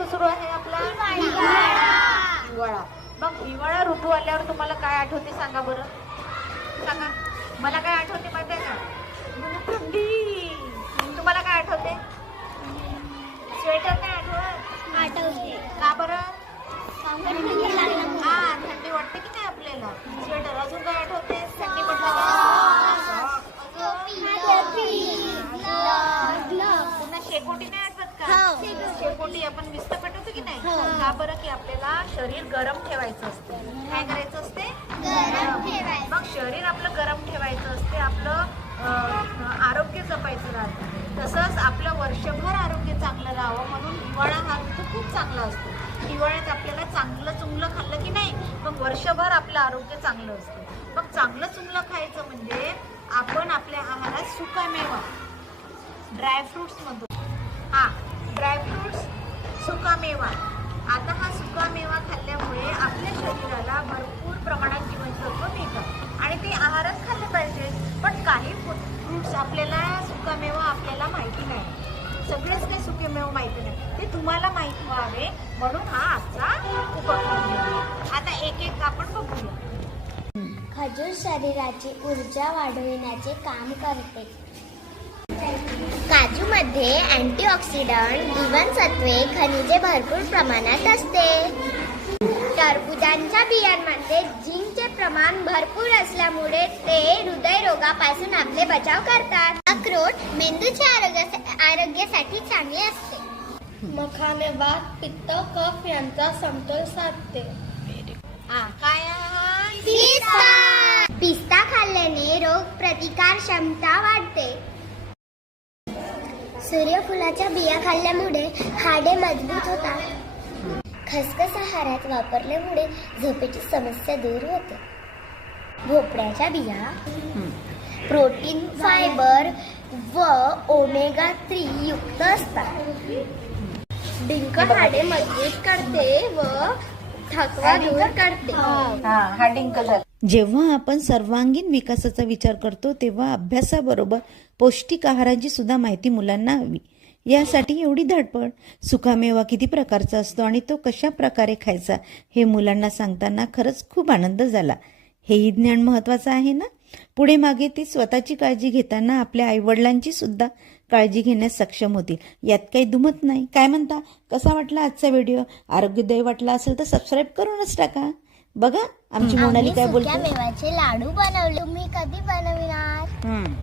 ऋतू सुरू आहे आपला? हिवाळा. मग हिवाळा ऋतू आल्यावर तुम्हाला काय आठवते सांगा बरं? सांगा. मला काय आठवते माहिती आहे का? मला थंडी. तुम्हाला काय आठवते? स्वेटर नाही आठवते का बरं? हा, थंडी वाटते की नाही आपल्याला? स्वेटर. अजून काय आठवते थंडी म्हटलं पुन्हा शेकोटी नाही आठवत का? शेकोटी आपण विस्त पेटवतो की नाही? का बरं? की आपल्याला शरीर गरम ठेवायचं असतं. काय करायचं असते? मग शरीर आपलं गरम ठेवायचं असते, आपलं आरोग्य जपायचं राहतं. तसंच आपलं वर्षभर आरोग्य चांगलं राहावं म्हणून हिवाळा हा ऋतू खूप चांगला असतो. हिवाळ्यात आपल्याला चांगलं चुंगलं खाल्लं की नाही, मग वर्षभर आपलं आरोग्य चांगलं असतं. मग चांगलं चुंगलं खायचं म्हणजे आपण आपल्या आहारात सुकामेवा, ड्रायफ्रुट्स म्हणतो. हा, ड्रायफ्रुट्स, सुकामेवा. आता हा सुकामेवा खाल्ल्यामुळे आपल्या शरीराला भरपूर प्रमाणात जीवनसत्व मिळतात आणि ते आहारात खाल्ले पाहिजे. पण काही फ्रुट्स आपल्याला, सुकामेवा आपल्याला माहिती नाही. सगळेच काही सुकेमेवा माहिती नाही. ते तुम्हाला माहीत व्हावे म्हणून हा आजचा उपक्रम आहे. आता एक एक आपण बघूया. खजूर शरीराची ऊर्जा वाढविण्याचे काम करते. काजूमध्ये अँटीऑक्सिडंट, जीवनसत्वे, खनिजे भरपूर प्रमाणात असते. टरबूजाच्या बियांमध्ये झिंकचे प्रमाण भरपूर असल्यामुळे ते हृदयरोगापासून आपले बचाव करतात. अक्रोड मेंदूच्या आरोग्यासाठी चांगले असते. मखाने वात, पित्त, कफ यांचा समतोल साधते. काय? पिस्ता खाल्ल्याने रोग प्रतिकार क्षमता वाढते. सूर्यफुलाच्या बिया खाल्ल्यामुळे हाडे मजबूत होतात. खसखस आहारात वापरल्यामुळे झोपेची समस्या दूर होते. भोपळ्याच्या बिया प्रोटीन, फायबर व ओमेगा 3 युक्त असतात. डिंक हाडे मजबूत करते व थकवा दूर करते. हा, डिंक झाला. जेव्हा आपण सर्वांगीण विकासाचा विचार करतो तेव्हा अभ्यासाबरोबर पौष्टिक आहाराची सुद्धा माहिती मुलांना हवी. यासाठी एवढी धडपड. सुकामेवा किती प्रकारचा असतो आणि तो कशा प्रकारे खायचा हे मुलांना सांगताना खरंच खूप आनंद झाला. हेही ज्ञान महत्त्वाचं आहे ना. पुढे मागे ते स्वतःची काळजी घेताना आपल्या आईवडिलांची सुद्धा काळजी घेण्यास सक्षम होतील. यात काही दुमत नाही. काय म्हणता? कसा वाटला आजचा व्हिडिओ? आरोग्यदायी वाटला असेल तर सबस्क्राईब करूनच टाका. बघा आमची मोनाली काय बोलते. मेवाचे लाडू बनवले. तुम्ही कधी बनविणार?